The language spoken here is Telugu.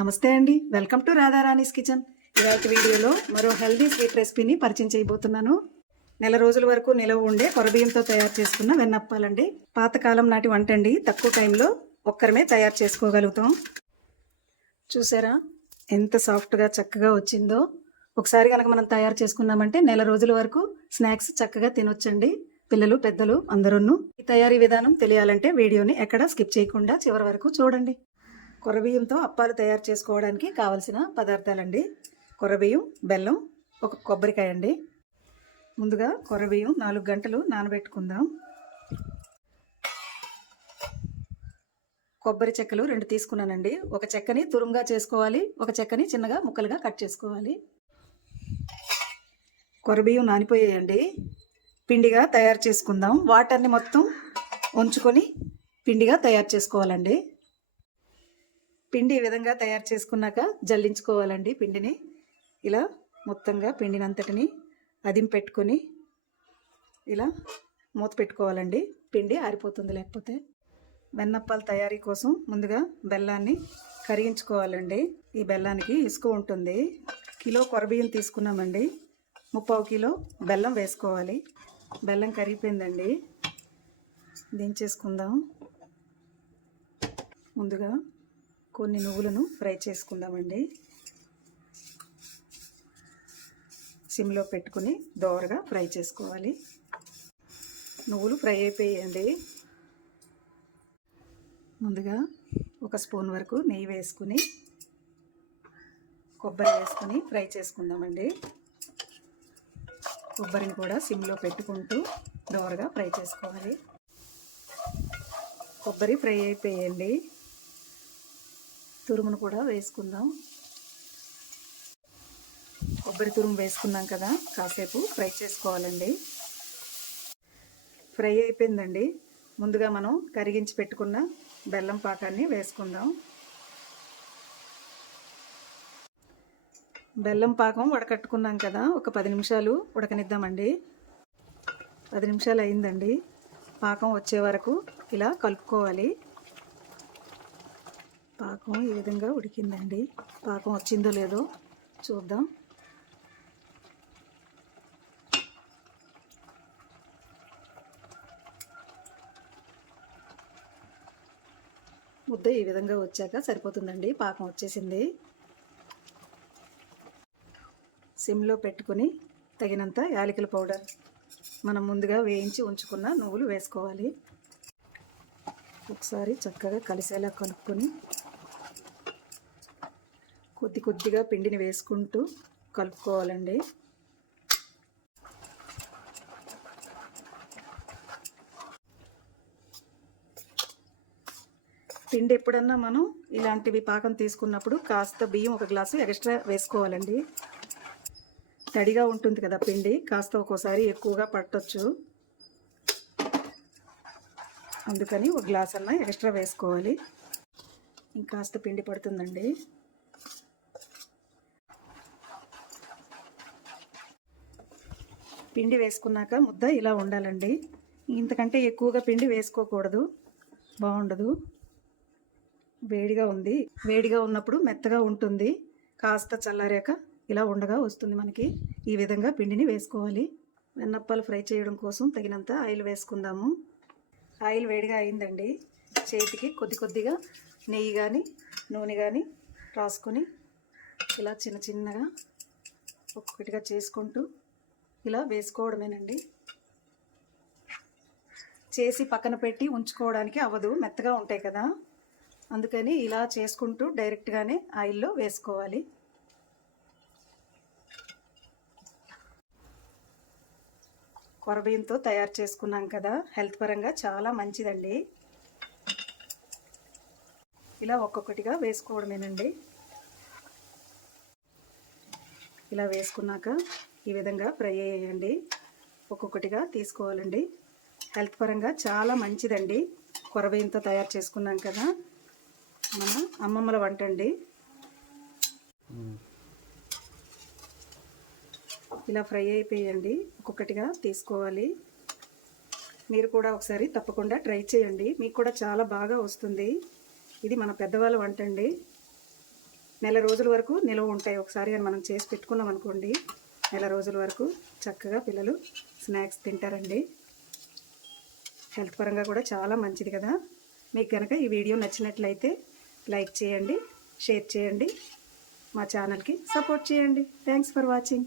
నమస్తే అండి. Welcome to Radharani's kitchen. ఇవాటి వీడియోలో మరో హెల్దీ స్వీట్ రెసిపీని పరిచయం చేయబోతున్నాను. నెల రోజుల వరకు నిలవ ఉండే కొరబియ్యంతో తయారు చేసుకున్న వెన్నప్పాలండి. పాతకాలం నాటి వంట అండి తక్కువ టైంలో ఒక్కరమే తయారు చేసుకోగలుగుతాం. చూసారా? ఎంత సాఫ్ట్గా చక్కగా వచ్చిందో. ఒకసారి కనుక మనం తయారు చేసుకున్నామంటే నెల రోజుల వరకు స్నాక్స్ చక్కగా తినొచ్చండి. పిల్లలు పెద్దలు అందరూ ఈ తయారీ విధానం తెలియాలంటే వీడియోని ఎక్కడ స్కిప్ చేయకుండా చివరి వరకు చూడండి. కొరబియ్యంతో అప్పాలు తయారు చేసుకోవడానికి కావలసిన పదార్థాలండి. కొరబియ్యం బెల్లం ఒక కొబ్బరికాయ అండి ముందుగా కొరబియ్యం నాలుగు గంటలు నానబెట్టుకుందాం. కొబ్బరి చెక్కలు రెండు తీసుకున్నానండి. ఒక చెక్కని తురుముగా చేసుకోవాలి. ఒక చెక్కని చిన్నగా ముక్కలుగా కట్ చేసుకోవాలి. కొరబియ్యం నానిపోయాయండి. పిండిగా తయారు చేసుకుందాం. వాటర్ని మొత్తం ఉంచుకొని పిండిగా తయారు చేసుకోవాలండి. పిండి ఈ విధంగా తయారు చేసుకున్నాక జల్లించుకోవాలండి పిండిని. ఇలా మొత్తంగా పిండిని అంతటిని అదిం పెట్టుకొని ఇలా మూత పెట్టుకోవాలండి. పిండి ఆరిపోతుంది లేకపోతే వెన్నప్పాల తయారీ కోసం ముందుగా బెల్లాన్ని కరిగించుకోవాలండి. ఈ బెల్లానికి ఇసుక ఉంటుంది. కిలో కొరబియ్యం తీసుకున్నామండి. ముప్పావు కిలో బెల్లం వేసుకోవాలి. బెల్లం కరిగిపోయిందండి. దించేసుకుందాం. ముందుగా కొన్ని నువ్వులను ఫ్రై చేసుకుందామండి. సిమ్లో పెట్టుకుని దోరగా ఫ్రై చేసుకోవాలి. నువ్వులు ఫ్రై అయిపోయాయండి. ముందుగా ఒక స్పూన్ వరకు నెయ్యి వేసుకుని కొబ్బరి వేసుకుని ఫ్రై చేసుకుందామండి. కొబ్బరిని కూడా సిమ్లో పెట్టుకుంటూ దోరగా ఫ్రై చేసుకోవాలి. కొబ్బరి ఫ్రై అయిపోయండి తురుమును కూడా వేసుకుందాం. కొబ్బరి తురుము వేసుకున్నాం కదా కాసేపు ఫ్రై చేసుకోవాలండి. ఫ్రై అయిపోయిందండి. ముందుగా మనం కరిగించి పెట్టుకున్న బెల్లం పాకాన్ని వేసుకుందాం. బెల్లం పాకం వడకట్టుకున్నాం కదా ఒక పది నిమిషాలు ఉడకనిద్దామండి. పది నిమిషాలు అయిందండి. పాకం వచ్చే వరకు ఇలా కలుపుకోవాలి. పాకం ఈ విధంగా ఉడికిందండి. పాకం వచ్చిందో లేదో చూద్దాం. ముద్ద ఈ విధంగా వచ్చాక సరిపోతుందండి. పాకం వచ్చేసింది. సిమ్లో పెట్టుకుని తగినంత యాలకుల పౌడర్ మనం ముందుగా వేయించి ఉంచుకున్న నువ్వులు వేసుకోవాలి. ఒకసారి చక్కగా కలిసేలా కలుపుకొని కొద్ది కొద్దిగా పిండిని వేసుకుంటూ కలుపుకోవాలండి. పిండి ఎప్పుడన్నా మనం ఇలాంటివి పాకం తీసుకున్నప్పుడు కాస్త బియ్యం ఒక గ్లాసు ఎక్స్ట్రా వేసుకోవాలండి. తడిగా ఉంటుంది కదా పిండి కాస్త ఒక్కోసారి ఎక్కువగా పట్టొచ్చు. అందుకని ఒక గ్లాస్ అన్న ఎక్స్ట్రా వేసుకోవాలి. ఇంకాస్త పిండి పడుతుందండి. పిండి వేసుకున్నాక ముద్ద ఇలా ఉండాలండి. ఇంతకంటే ఎక్కువగా పిండి వేసుకోకూడదు. బాగుండదు. వేడిగా ఉంది. వేడిగా ఉన్నప్పుడు మెత్తగా ఉంటుంది. కాస్త చల్లారాక ఇలా ఉండగా వస్తుంది మనకి. ఈ విధంగా పిండిని వేసుకోవాలి. వెన్నప్పాలు ఫ్రై చేయడం కోసం తగినంత ఆయిల్ వేసుకుందాము. ఆయిల్ వేడిగా అయిందండి. చేతికి కొద్ది కొద్దిగా నెయ్యి కానీ నూనె కానీ రాసుకొని ఇలా చిన్న చిన్నగా ఒక్కొక్కటిగా చేసుకుంటూ ఇలా వేసుకోవడమేనండి. చేసి పక్కన పెట్టి ఉంచుకోవడానికి అవ్వదు మెత్తగా ఉంటాయి కదా. అందుకని ఇలా చేసుకుంటూ డైరెక్ట్గానే ఆయిల్లో వేసుకోవాలి. కొరబియ్యంతో తయారు చేసుకున్నాం కదా. హెల్త్ పరంగా చాలా మంచిదండి. ఇలా ఒక్కొక్కటిగా వేసుకోవడమేనండి. ఇలా వేసుకున్నాక ఈ విధంగా ఫ్రై అయ్యేయండి. ఒక్కొక్కటిగా తీసుకోవాలండి. హెల్త్ పరంగా చాలా మంచిదండి. కొరబియ్యంతో తయారు చేసుకున్నాం కదా. మన అమ్మమ్మల వంట అండి. ఇలా ఫ్రై అయిపోయండి. ఒక్కొక్కటిగా తీసుకోవాలి. మీరు కూడా ఒకసారి తప్పకుండా ట్రై చేయండి. మీకు కూడా చాలా బాగా వస్తుంది. ఇది మన పెద్దవాళ్ళ వంట అండి. నెల రోజుల వరకు నిల్వ ఉంటాయి. ఒకసారి అని మనం చేసి పెట్టుకున్నాం అనుకోండి. నెల రోజుల వరకు చక్కగా పిల్లలు స్నాక్స్ తింటారండి. హెల్త్ పరంగా కూడా చాలా మంచిది కదా. మీకు కనుక ఈ వీడియో నచ్చినట్లయితే లైక్ చేయండి షేర్ చేయండి మా ఛానల్కి సపోర్ట్ చేయండి. Thanks for watching.